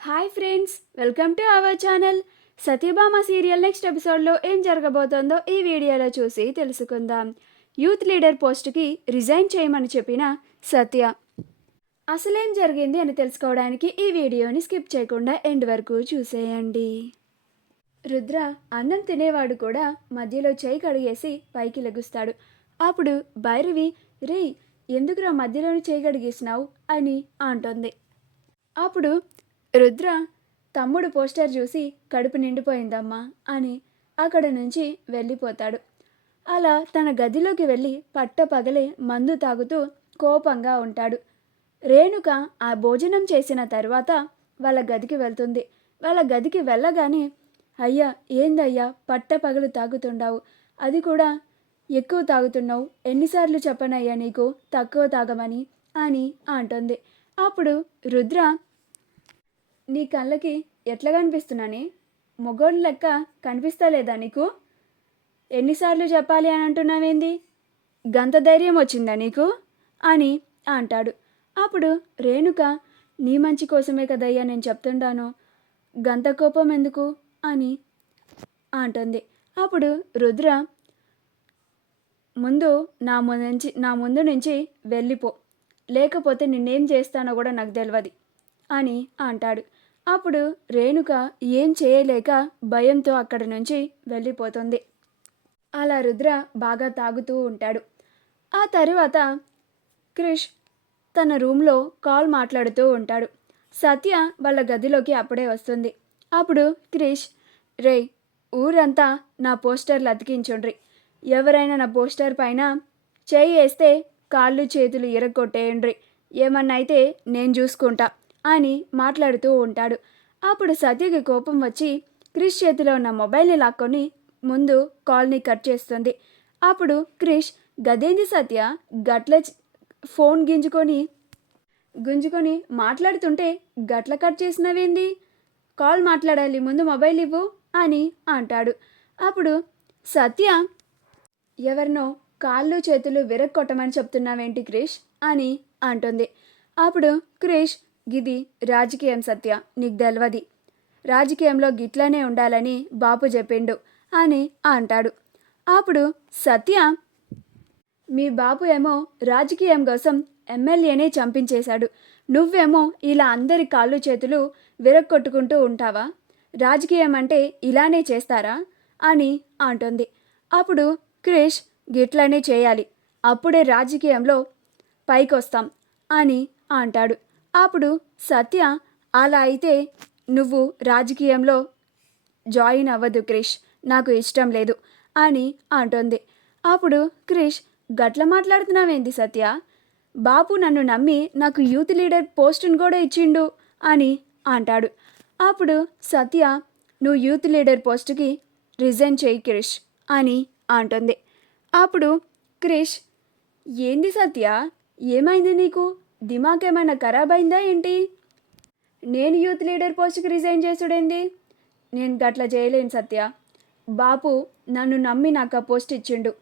Hi friends, welcome to our channel. Satyabhama serial next ఎపిసోడ్లో ఏం జరగబోతోందో ఈ వీడియోలో చూసి తెలుసుకుందాం. యూత్ లీడర్ పోస్ట్కి రిజైన్ చేయమని చెప్పిన సత్య అసలేం జరిగింది అని తెలుసుకోవడానికి ఈ వీడియోని స్కిప్ చేయకుండా ఎండ్ వరకు చూసేయండి. రుద్ర అన్నం తినేవాడు కూడా మధ్యలో చేయి కడిగేసి పైకి లెగుస్తాడు. అప్పుడు భైరవి, రే ఎందుకురా మధ్యలోని చేయి కడిగేసినావు అని అంటోంది. అప్పుడు రుద్ర తమ్ముడు పోస్టర్ చూసి కడుపు నిండిపోయిందమ్మా అని అక్కడ నుంచి వెళ్ళిపోతాడు. అలా తన గదిలోకి వెళ్ళి పట్టపగలే మందు తాగుతూ కోపంగా ఉంటాడు. రేణుక ఆ భోజనం చేసిన తర్వాత వాళ్ళ గదికి వెళ్తుంది. వాళ్ళ గదికి వెళ్ళగానే, అయ్యా ఏందయ్యా పట్టపగలు తాగుతుండావు, అది కూడా ఎక్కువ తాగుతున్నావు, ఎన్నిసార్లు చెప్పనయ్యా నీకు తక్కువ తాగమని అని అంటుంది. అప్పుడు రుద్ర, నీ కళ్ళకి ఎట్లా కనిపిస్తున్నానే, మొగోడు లెక్క కనిపిస్తలేదా నీకు, ఎన్నిసార్లు చెప్పాలి అని అంటున్నావేంది, గంత ధైర్యం వచ్చిందా నీకు అని అంటాడు. అప్పుడు రేణుక, నీ మంచి కోసమే కదయ్యా నేను చెప్తుంటాను, గంత కోపం ఎందుకు అని అంటుంది. అప్పుడు రుద్ర, ముందు నా ముందు నుంచి వెళ్ళిపో, లేకపోతే నిన్నేం చేస్తానో కూడా నాకు తెలియదు అని అంటాడు. అప్పుడు రేణుక ఏం చేయలేక భయంతో అక్కడి నుంచి వెళ్ళిపోతుంది. అలా రుద్ర బాగా తాగుతూ ఉంటాడు. ఆ తరువాత క్రిష్ తన రూమ్లో కాల్ మాట్లాడుతూ ఉంటాడు. సత్య వాళ్ళ గదిలోకి అప్పుడే వస్తుంది. అప్పుడు క్రిష్, రే ఊరంతా నా పోస్టర్లు అతికించుండ్రి, ఎవరైనా నా పోస్టర్ పైన చేయి వేస్తే కాళ్ళు చేతులు ఇరగొట్టేయండ్రి, ఏమన్నా అయితే నేను చూసుకుంటా అని మాట్లాడుతూ ఉంటాడు. అప్పుడు సత్యకి కోపం వచ్చి క్రిష్ చేతిలో ఉన్న మొబైల్ని లాక్కొని ముందు కాల్ని కట్ చేస్తుంది. అప్పుడు క్రిష్, గదేంది సత్య గట్ల ఫోన్ గుంజుకొని మాట్లాడుతుంటే గట్ల కట్ చేసినవేంది, కాల్ మాట్లాడాలి, ముందు మొబైల్ ఇవ్వు అని అంటాడు. అప్పుడు సత్య, ఎవరినో కాళ్ళు చేతులు విరగొట్టమని చెప్తున్నావేంటి క్రిష్ అని అంటుంది. అప్పుడు క్రిష్, గిది రాజకీయం సత్య, నీకు తెలవది, రాజకీయంలో గిట్లనే ఉండాలని బాపు చెప్పిండు అని అంటాడు. అప్పుడు సత్య, మీ బాపు ఏమో రాజకీయం కోసం ఎమ్మెల్యేనే చంపించేశాడు, నువ్వేమో ఇలా అందరి కాళ్ళు చేతులు విరగొట్టుకుంటూ ఉంటావా, రాజకీయం అంటే ఇలానే చేస్తారా అని అంటుంది. అప్పుడు క్రిష్, గిట్లనే చేయాలి, అప్పుడే రాజకీయంలో పైకొస్తాం అని అంటాడు. అప్పుడు సత్య, అలా అయితే నువ్వు రాజకీయంలో జాయిన్ అవ్వదు క్రిష్, నాకు ఇష్టం లేదు అని అంటుంది. అప్పుడు క్రిష్, గట్ల మాట్లాడుతున్నావేంది సత్య, బాపు నన్ను నమ్మి నాకు యూత్ లీడర్ పోస్టును కూడా ఇచ్చిండు అని అంటాడు. అప్పుడు సత్య, నువ్వు యూత్ లీడర్ పోస్టుకి రిజైన్ చేయి క్రిష్ అని అంటుంది. అప్పుడు క్రిష్, ఏంది సత్య, ఏమైంది నీకు, దిమాగ్ ఏమైనా ఖరాబ్ అయిందా ఏంటి, నేను యూత్ లీడర్ పోస్ట్కి రిజైన్ చేసుడేంది, నేను గట్ల చేయలేను సత్య, బాపు నన్ను నమ్మి నాకు ఆ పోస్ట్ ఇచ్చిండు,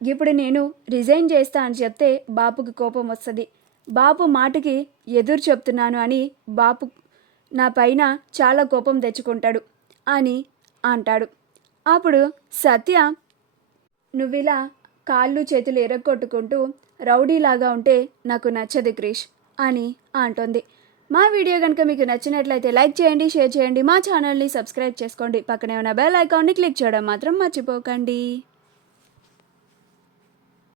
ఇప్పుడు నేను రిజైన్ చేస్తా అని చెప్తే బాపుకి కోపం వస్తుంది, బాపు మాటకి ఎదురు చెప్తున్నాను అని బాపు నా పైన చాలా కోపం తెచ్చుకుంటాడు అని అంటాడు. అప్పుడు సత్య, నువ్విలా కాళ్ళు చేతులు ఎరగొట్టుకుంటూ రౌడీలాగా ఉంటే నాకు నచ్చదు క్రిష్ అని అంటుంది. మా వీడియో కనుక మీకు నచ్చినట్లయితే లైక్ చేయండి, షేర్ చేయండి, మా ఛానల్ని సబ్స్క్రైబ్ చేసుకోండి, పక్కనే ఉన్న బెల్ ఐకాన్ని క్లిక్ చేయడం మాత్రం మర్చిపోకండి.